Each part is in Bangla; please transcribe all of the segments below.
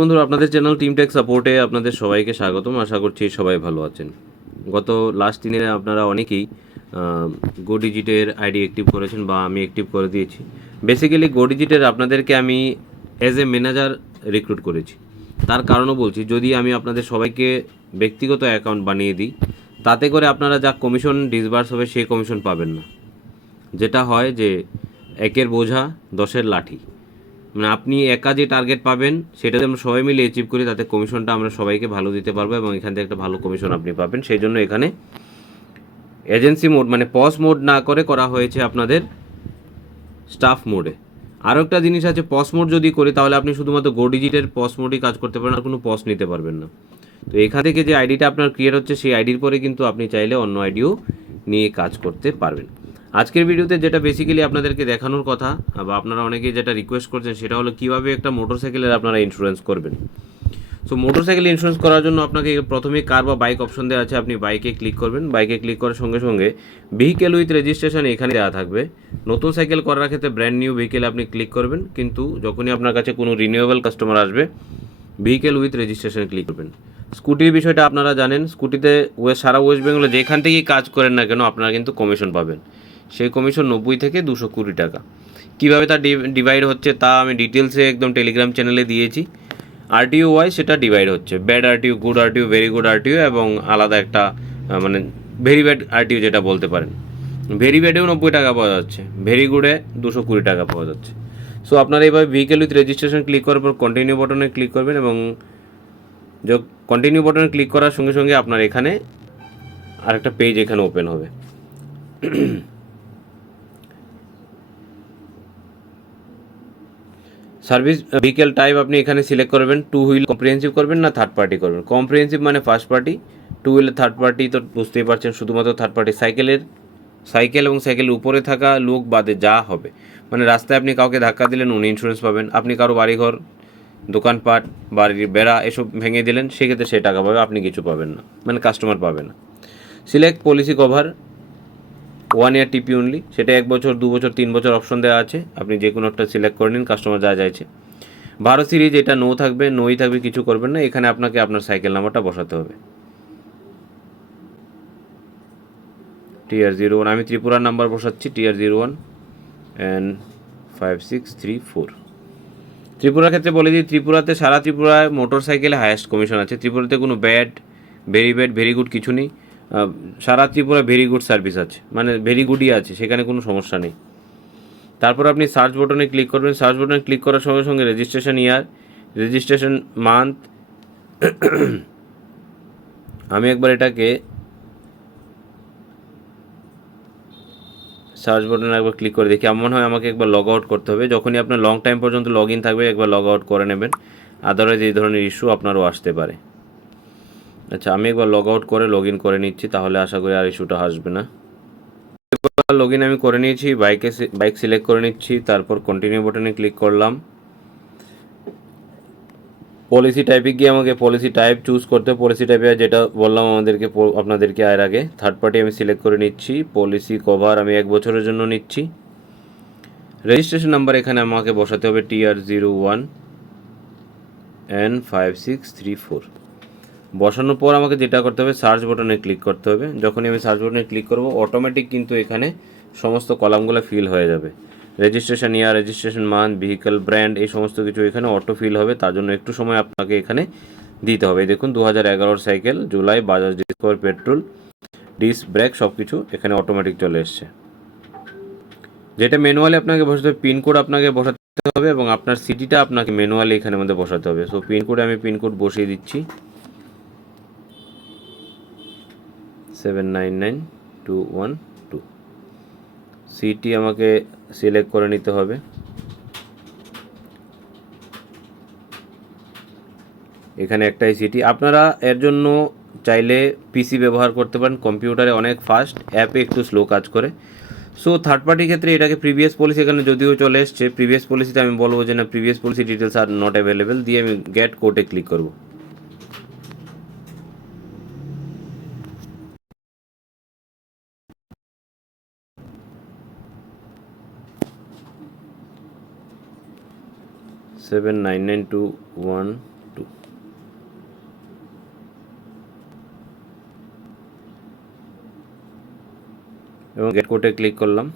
বন্ধুরা, আপনাদের চ্যানেল টিম টেক সাপোর্টে আপনাদের সবাইকে স্বাগতম। আশা করছি সবাই ভালো আছেন। গত লাস্ট দিনে আপনারা অনেকেই গো ডিজিটের আইডি অ্যাক্টিভ করেছেন বা আমি অ্যাক্টিভ করে দিয়েছি। বেসিক্যালি গো ডিজিটের আপনাদেরকে আমি অ্যাজ এ ম্যানেজার রিক্রুট করেছি। তার কারণও বলছি, যদি আমি আপনাদের সবাইকে ব্যক্তিগত অ্যাকাউন্ট বানিয়ে দিই, তাতে করে আপনারা যা কমিশন ডিসবার্স হবে সেই কমিশন পাবেন না। যেটা হয় যে একের বোঝা দশের লাঠি, মানে আপনি একা যে টার্গেট পাবেন সেটা যদি আমরা সবাই মিলে অ্যাচিভ করি, তাতে কমিশনটা আমরা সবাইকে ভালো দিতে পারবো এবং এখান থেকে একটা ভালো কমিশন আপনি পাবেন। সেই জন্য এখানে এজেন্সি মোড মানে পজ মোড না করে করা হয়েছে আপনাদের স্টাফ মোডে। আরও একটা জিনিস আছে, পজ মোড যদি করি তাহলে আপনি শুধুমাত্র গো ডিজিটের পজ মোডেই কাজ করতে পারেন, আর কোনো পজ নিতে পারবেন না। তো এখান থেকে যে আইডিটা আপনার ক্রিয়েট হচ্ছে সেই আইডির পরে কিন্তু আপনি চাইলে অন্য আইডিও নিয়ে কাজ করতে পারবেন। আজকের ভিডিওতে যেটা বেসিক্যালি আপনাদেরকে দেখানোর কথা বা আপনারা অনেকেই যেটা রিকোয়েস্ট করছেন সেটা হলো কীভাবে একটা মোটরসাইকেলের আপনারা ইন্স্যুরেন্স করবেন। সো মোটরসাইকেল ইন্স্যুরেন্স করার জন্য আপনাকে প্রথমে কার বা বাইক অপশন দেওয়া আছে, আপনি বাইকে ক্লিক করবেন। বাইকে ক্লিক করার সঙ্গে সঙ্গে ভেহিকেল উইথ রেজিস্ট্রেশন এখানে দেওয়া থাকবে। নতুন সাইকেল করার ক্ষেত্রে ব্র্যান্ড নিউ ভেহিকেলে আপনি ক্লিক করবেন, কিন্তু যখনই আপনার কাছে কোনো রিনিউয়েবল কাস্টমার আসবে ভেহিকেল উইথ রেজিস্ট্রেশন ক্লিক করবেন। স্কুটির বিষয়টা আপনারা জানেন, স্কুটিতে সারা ওয়েস্ট বেঙ্গলে যেখান থেকেই কাজ করেন না কেন আপনারা কিন্তু কমিশন পাবেন। সেই কমিশন 90 থেকে 220 টাকা। কীভাবে তা ডিভাইড হচ্ছে তা আমি ডিটেলসে একদম টেলিগ্রাম চ্যানেলে দিয়েছি। আরটিও ওয়াইজ সেটা ডিভাইড হচ্ছে, bad RTO, good RTO, very good RTO এবং আলাদা একটা মানে ভেরি ব্যাড আরটিও যেটা বলতে পারেন। ভেরি ব্যাডেও 90 টাকা পাওয়া যাচ্ছে, ভেরি গুডে 220 টাকা পাওয়া যাচ্ছে। সো আপনারা এইভাবে ভেহিকেল উইথ রেজিস্ট্রেশন ক্লিক করার পর কন্টিনিউ বাটনে ক্লিক করবেন এবং কন্টিনিউ বাটনে ক্লিক করার সঙ্গে সঙ্গে আপনার এখানে আরেকটা পেজ এখানে ওপেন হবে। সার্ভিস ভেহিকেল টাইপ আপনি এখানে সিলেক্ট করবেন, টু হুইল কম্প্রিহেন্সিভ করবেন না থার্ড পার্টি করবেন। কম্প্রিহেন্সিভ মানে ফার্স্ট পার্টি, টু হুইলের থার্ড পার্টি তো বুঝতেই পারছেন, শুধুমাত্র থার্ড পার্টি সাইকেল এবং সাইকেলের উপরে থাকা লোক বাদে যা হবে, মানে রাস্তায় আপনি কাউকে ধাক্কা দিলেন উনি ইন্স্যুরেন্স পাবেন, আপনি কারো বাড়িঘর, দোকানপাট, বাড়ির বেড়া এসব ভেঙে দিলেন সেক্ষেত্রে সে টাকা পাবে, আপনি কিছু পাবেন না, মানে কাস্টমার পাবে না। সিলেক্ট পলিসি কভার 1 ইয়ার টিপি অনলি, সেটা 1 বছর, 2 বছর, 3 বছর অপশন দেওয়া আছে, আপনি যে কোনো একটা সিলেক্ট করে নিন, কাস্টমার যা চাইছে। ভারত সিরিজ এটা নো থাকবে, নোই থাকবে, কিছু করবেন না। এখানে আপনাকে আপনার সাইকেল নাম্বারটা বসাতে হবে, TR01, আমি ত্রিপুরার নাম্বার বসাচ্ছি, TR01N5634। ত্রিপুরার ক্ষেত্রে বলে দিই, ত্রিপুরাতে সারা ত্রিপুরায় মোটর সাইকেলে হায়েস্ট কমিশন আছে। ত্রিপুরাতে কোনো ব্যাড, ভেরি গুড কিছু নেই। সারা ত্রিপুরা ভেরি গুড সার্ভিস আছে, মানে ভেরি গুডই আছে, সেখানে কোনো সমস্যা নেই। তারপর আপনি সার্চ বটনে ক্লিক করবেন। সার্চ বটনে ক্লিক করার সঙ্গে সঙ্গে রেজিস্ট্রেশন ইয়ার, রেজিস্ট্রেশন মান্থ, আমি একবার এটাকে সার্চ বটনে একবার ক্লিক করে দেখি। এমন হয় আমাকে একবার লগ আউট করতে হবে। যখনই আপনার লং টাইম পর্যন্ত লগ ইন থাকবে একবার লগ আউট করে নেবেন, আদারওয়াইজ এই ধরনের ইস্যু আপনারও আসতে পারে। আচ্ছা, আমি একবার লগ আউট করে লগ ইন করে নিচ্ছি, তাহলে আশা করি আর ইস্যুটা আসবে না। লগ ইন আমি করে নিয়েছি, বাইক সিলেক্ট করে নিচ্ছি, তারপর কন্টিনিউ বাটনে ক্লিক করলাম। পলিসি টাইপে গিয়ে আমাকে পলিসি টাইপ চুজ করতে, পলিসি টাইপে যেটা বললাম আপনাদেরকে এর আগে, থার্ড পার্টি আমি সিলেক্ট করে নিচ্ছি। পলিসি কভার আমি 1 বছরের জন্য নিচ্ছি। রেজিস্ট্রেশন নাম্বার এখানে আমাকে বসাতে হবে, TR01N5634। বসানোর পর আমাকে যেটা করতে হবে, সার্চ বাটনে ক্লিক করতে হবে। যখনই আমি সার্চ বাটনে ক্লিক করব অটোমেটিক কিন্তু এখানে সমস্ত কলামগুলো ফিল হয়ে যাবে। রেজিস্ট্রেশন ইয়ার, রেজিস্ট্রেশন মান্থ, ভেহিকল ব্র্যান্ড, এই সমস্ত কিছু এখানে অটো ফিল হবে। তার জন্য একটু সময় আপনাকে এখানে দিতে হবে। দেখুন 2011 cycle, July, Bajaj discover petrol, disc brake, সব কিছু এখানে অটোমেটিক চলে এসছে। যেটা ম্যানুয়ালি আপনাকে বসাতে হবে, পিনকোড আপনাকে বসাতে হবে এবং আপনার সিটিটা আপনাকে ম্যানুয়ালি এখানে মধ্যে বসাতে হবে। সো পিনকোডে আমি পিনকোড বসিয়ে দিচ্ছি, 799212। সিটি আমাকে সিলেক্ট করে নিতে হবে। এখানে একটাই সিটি। আপনারা এর জন্য চাইলে পিসি ব্যবহার করতে পারেন, কম্পিউটারে অনেক ফাস্ট, অ্যাপে একটু স্লো কাজ করে। সো থার্ড পার্টির ক্ষেত্রে এটাকে প্রিভিয়াস পলিসি এখানে যদিও চলে এসছে, প্রিভিয়াস পলিসিতে আমি বলবো যে না, previous policy details are not available দিয়ে আমি গেট কোর্টে ক্লিক করব। সেভেন 9991 এবং গেট কোডে ক্লিক করলাম।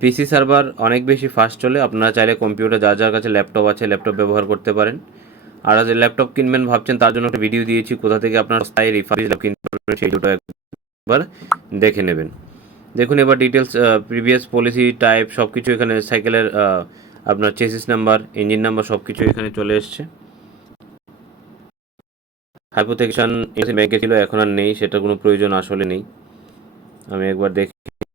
পিসি সার্ভার অনেক বেশি ফাস্ট চলে, আপনারা চাইলে কম্পিউটার যার কাছে ল্যাপটপ আছে ল্যাপটপ ব্যবহার করতে পারেন। আর যে ল্যাপটপ কিনবেন ভাবছেন তার জন্য একটা ভিডিও দিয়েছি, কোথা থেকে আপনার সস্তায় রিফার্বিশ ল্যাপটপ কিনতে পারবেন সেই দুটো একবার দেখে নেবেন। দেখুন এবার ডিটেলস, প্রিভিয়াস পলিসি টাইপ সব কিছু এখানে, সাইকেলের আপনার চেসিস নাম্বার, ইঞ্জিন নাম্বার সব কিছু এখানে চলে এসছে। হাইপোথেকেশন ব্যাংকে ছিল, এখন আর নেই, সেটার কোনো প্রয়োজন আসলে নেই। আমি একবার দেখে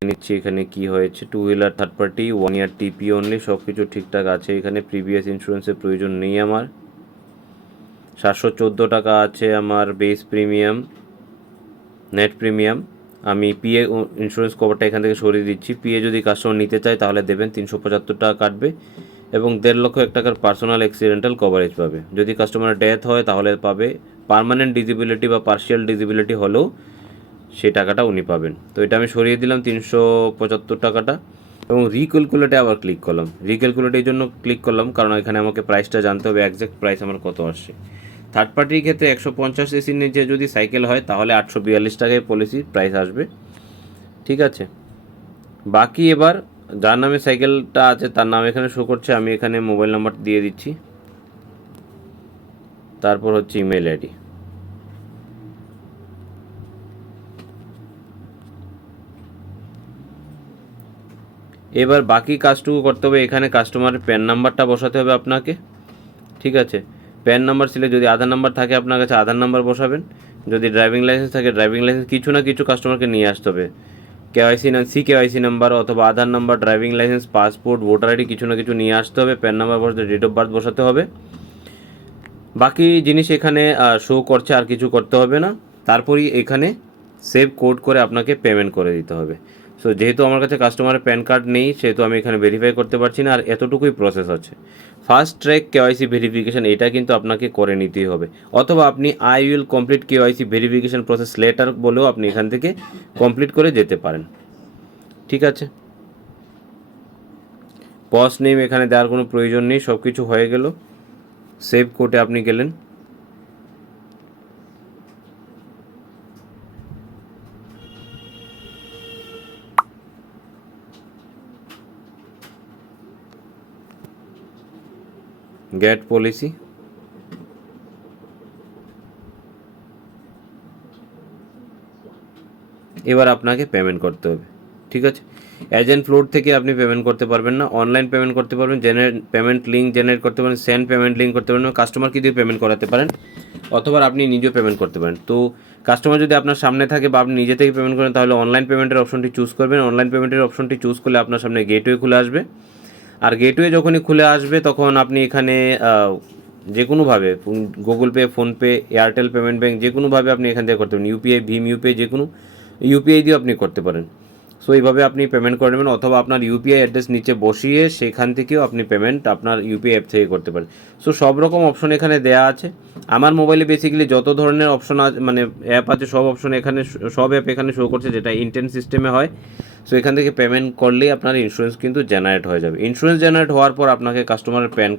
নিচ্ছি এখানে কি হয়েছে। 2 হুইলার থার্ড পার্টি 1 ইয়ার টিপি অনলি, সব কিছু ঠিকঠাক আছে। এখানে প্রিভিয়াস ইন্স্যুরেন্সের প্রয়োজন নেই আমার। 714 টাকা আছে আমার বেস প্রিমিয়াম, নেট প্রিমিয়াম। আমি পিএ ইন্স্যুরেন্স কভারটা এখান থেকে সরিয়ে দিচ্ছি। পিএ যদি কাস্টমার নিতে চায় তাহলে দেবেন, 375 টাকা কাটবে এবং 1.5 লাখ টাকার পার্সোনাল অ্যাক্সিডেন্টাল কভারেজ পাবে। যদি কাস্টমারের ডেথ হয় তাহলে পাবে, পার্মানেন্ট ডিসেবিলিটি বা পার্শিয়াল ডিসেবিলিটি হলেও সেই টাকাটা উনি পাবেন। তো এটা আমি সরিয়ে দিলাম 375 টাকাটা এবং রিক্যালকুলেটে আবার ক্লিক করলাম। রিক্যালকুলেটের জন্য ক্লিক করলাম কারণ এখানে আমাকে প্রাইসটা জানতে হবে, একজ্যাক্ট প্রাইস আমার কত আসছে। থার্ড পার্টির ক্ষেত্রে 150 সিসির নিচে যদি সাইকেল হয় তাহলে 842 টাকায় পলিসির প্রাইস আসবে। ঠিক আছে, বাকি এবার যার নামে সাইকেলটা আছে তার নাম এখানে শো করছে, আমি এখানে মোবাইল নাম্বার দিয়ে দিচ্ছি, তারপর হচ্ছে ইমেল আইডি। এবার বাকি কাজটুকু করতে হবে, এখানে কাস্টমারের প্যান নাম্বারটা বসাতে হবে আপনাকে। ঠিক আছে, প্যান নাম্বার ছিল, যদি আধার নাম্বার থাকে আপনার কাছে আধার নাম্বার বসাবেন, যদি ড্রাইভিং লাইসেন্স থাকে ড্রাইভিং লাইসেন্স, কিছু না কিছু কাস্টমারকে নিয়ে আসতে হবে। কেওয়াইসি নাম্বার অথবা Aadhaar number, driving licence, passport, voter ID কিছু না কিছু নিয়ে আসতে হবে। প্যান নাম্বার বসাতে ডেট অফ বার্থ বসাতে হবে। বাকি জিনিস এখানে শো করছে, আর কিছু করতে হবে না। তারপরই এখানে সেভ কোড করে আপনাকে পেমেন্ট করে দিতে হবে। সো যেহেতু আমার কাছে কাস্টমারের প্যান কার্ড নেই সেহেতু আমি এখানে ভেরিফাই করতে পারছি না, আর এতটুকুই প্রসেস আছে। ফার্স্ট ট্র্যাক কেওয়াইসি ভেরিফিকেশন এটা কিন্তু আপনাকে করে নিতেই হবে, অথবা আপনি I will complete KYC verification process letter বলেও আপনি এখান থেকে কমপ্লিট করে যেতে পারেন। ঠিক আছে, পজ নেম এখানে দেওয়ার কোনো প্রয়োজন নেই, সব কিছু হয়ে গেল। সেভ কোডে আপনি গেলেন, গেট পলিসি, এবার আপনাকে পেমেন্ট করতে হবে। ঠিক আছে, এজেন্ট ফ্লোর থেকে আপনি পেমেন্ট করতে পারবেন না, অনলাইন পেমেন্ট করতে পারবেন, পেমেন্ট লিঙ্ক জেনারেট করতে পারেন, সেন্ড পেমেন্ট লিঙ্ক করতে পারেন, কাস্টমারকে দিয়ে পেমেন্ট করাতে পারেন, অথবা আপনি নিজেও পেমেন্ট করতে পারেন। তো কাস্টমার যদি আপনার সামনে থাকে বা আপনি নিজে থেকে পেমেন্ট করেন তাহলে অনলাইন পেমেন্টের অপশনটি চুজ করবেন। অনলাইন পেমেন্টের অপশনটি চুজ করলে আপনার সামনে গেটওয়ে খুলে আসবে, আর গেটওয়ে যখনই খুলে আসবে তখন আপনি এখানে যে কোনোভাবে Google pay, PhonePe, Airtel payment bank যে কোনোভাবে আপনি এখান থেকে করতে পারেন, ইউপিআই, ভীম ইউপিআই, যে কোনো ইউপিআই দিয়েও আপনি করতে পারেন। সো এইভাবে আপনি পেমেন্ট করে নেবেন, অথবা আপনার ইউপিআই অ্যাড্রেস নিচে বসিয়ে সেখান থেকেও আপনি পেমেন্ট আপনার ইউপিআই অ্যাপ থেকে করতে পারেন। সো সব রকম অপশন এখানে দেওয়া আছে। আমার মোবাইলে বেসিক্যালি যত ধরনের অপশন আছে, মানে অ্যাপ আছে, সব অপশন এখানে, সব অ্যাপ এখানে শো করছে, যেটা ইন্টেন্ট সিস্টেমে হয়। সো এখান থেকে পেমেন্ট করলেই আপনার ইন্স্যুরেন্স কিন্তু জেনারেট হয়ে যাবে। ইন্স্যুরেন্স জেনারেট হওয়ার পর আপনাকে কাস্টমারের প্যান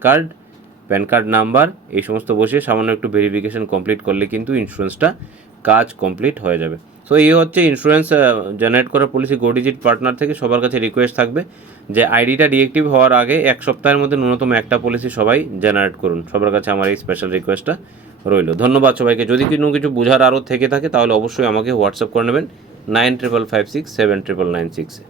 কার্ড নাম্বার এই সমস্ত বসিয়ে সামান্য একটু ভেরিফিকেশন কমপ্লিট করলে কিন্তু ইন্স্যুরেন্সটা কাজ কমপ্লিট হয়ে যাবে। সো এই হচ্ছে ইন্স্যুরেন্স জেনারেট করা পলিসি। গো ডিজিট পার্টনার থেকে সবার কাছে রিকোয়েস্ট থাকবে যে আইডিটা ডিএক্টিভ হওয়ার আগে 1 সপ্তাহের মধ্যে ন্যূনতম একটা পলিসি সবাই জেনারেট করুন। সবার কাছে আমার এই স্পেশাল রিকোয়েস্টটা রইল। ধন্যবাদ সবাইকে। যদি কিছু বোঝার আরও থেকে থাকে তাহলে অবশ্যই আমাকে হোয়াটসঅ্যাপ করে নেবেন 9555679996-এ।